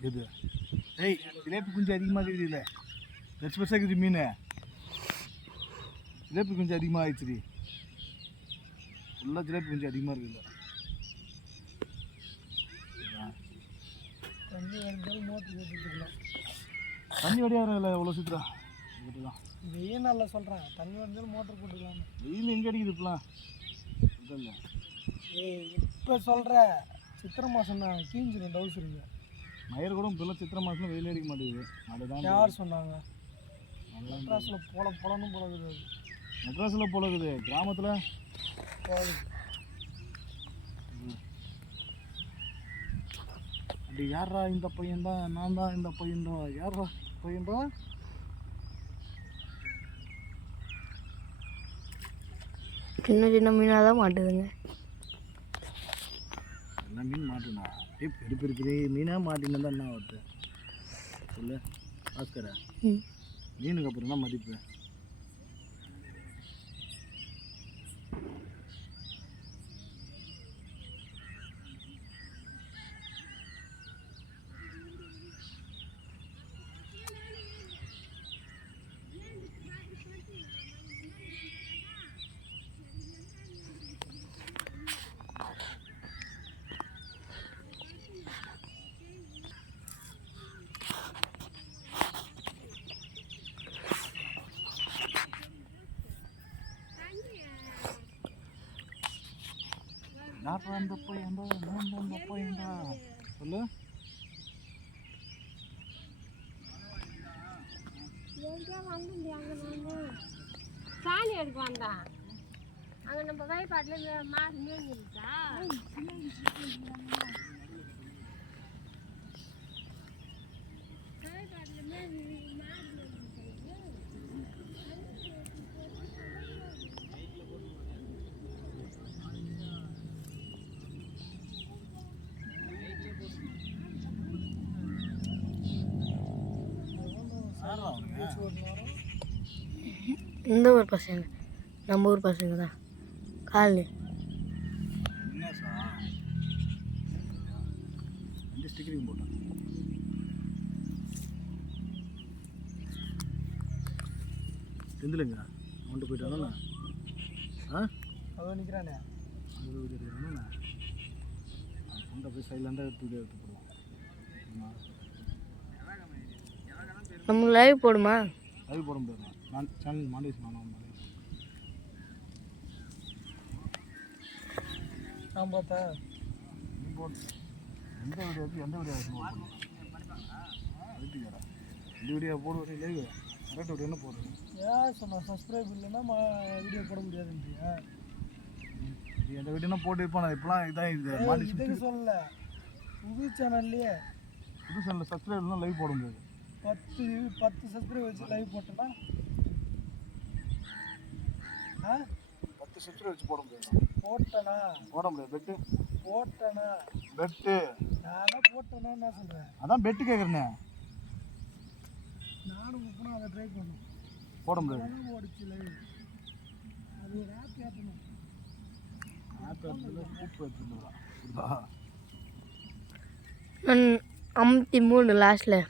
எது ஏய் ஜிலேபி குஞ்சு அதிகமாக இருக்குதுல்ல பெருசு பெருசாக இருக்குது மீன் ஜிலேபி குஞ்சு அதிகமாக ஆயிடுச்சு ஃபுல்லாக ஜிலேபி குஞ்சு அதிகமாக இருக்குதுல்ல தண்ணி வடியாதில்ல எவ்வளோ சீக்கிரம் தான் வெயில் நல்லா சொல்கிறேன் தண்ணி வந்தாலும் மோட்டர் போட்டுக்கலாம் வெயில் எங்கே அடிக்குது இப்பெல்லாம் இல்லை ஏய் இப்போ சொல்கிற சித்திரை மாதம் தான் கீஞ்சிடும் டவுஸ் இருக்கு மயிர் கூட இப்பெல்லாம் சித்திரை மாதம் வெயில் அடிக்க மாட்டேங்குது அதுதான் யார் சொன்னாங்க மெட்ராஸில் பொலன்னு போலகுது மெட்ராஸில் போலகுது கிராமத்தில் போகுது அப்படி யாரா இந்த பையன்தான் நான் தான் இந்த பையன்தான் யாரா பையன்தான் சின்ன சின்ன மீனாக தான் மாட்டுதுங்க என்ன மீன் மாட்டுனா அப்படியே பெரிய பெரிய பெரிய மீனாக மாட்டினா தான் என்ன ஆகுது சொல்லு பாஸ்கரா மீனுக்கு அப்புறம் தான் மதிப்பு யாரா அந்த பையன்டா நான் தான் அந்த பையன்டா சொல்லு சாணி எடுக்க வந்தான் அங்கே நம்ம வயப்பாட்டில் மாடு மேய்ஞ்சிருச்சா வயப்பாட்டில் மாடு இந்த ஊர் பசங்க நம்ம ஊர் பசங்க தான் காலனி ஸ்டிக்கரிங் போட்டேன் செந்திலுங்க அவன்ட்டு போயிட்டானா அதோ நிற்கிறானே அது இருக்கிறானா அவன்கிட்ட போய் சைலண்டாக எடுத்து போடுவான் நம்ம லைவ் போடுமா லைவ் போட முடியாது நான் சேனல் மாண்டேஷ் நான் பார்த்தா நீ போட்டு எந்த வீடியோ அதுக்கு இந்த வீடியோ போடுவது லைவ் கரெக்ட் வீடியோ என்ன போடுறது ஏன் சொன்ன சப்ஸ்கிரைப் இல்லைன்னா வீடியோ போட முடியாதுன்றியா எந்த வீடியோனா போட்டு இருப்போம் நான் இப்போலாம் இதான் இதுக்கு சொல்லல புது சேனல்லையே புது சேனலில் சப்ஸ்கிரைப் இல்லைனா லைவ் போட முடியாது 10 சப்ஸ்கிரைப் வச்சு லைவ் போட்டேன்னா 10 சப்ஸ்கிரைப் வச்சு போட முடியாது போட முடியாது பெட்டு நான் போட்டேன்னா என்ன சொல்கிறேன் அதான் பெட்டு கேட்குறேண்ணே நானும் இப்போ அதை ட்ரை பண்ணேன் போட முடியாது ஓடிச்சு லைவ் அது ஒரு ஆப் ஏற்றணும் ஆப் கூப்பு எடுத்துருந்தா நான் 53 லாஸ்ட்டில்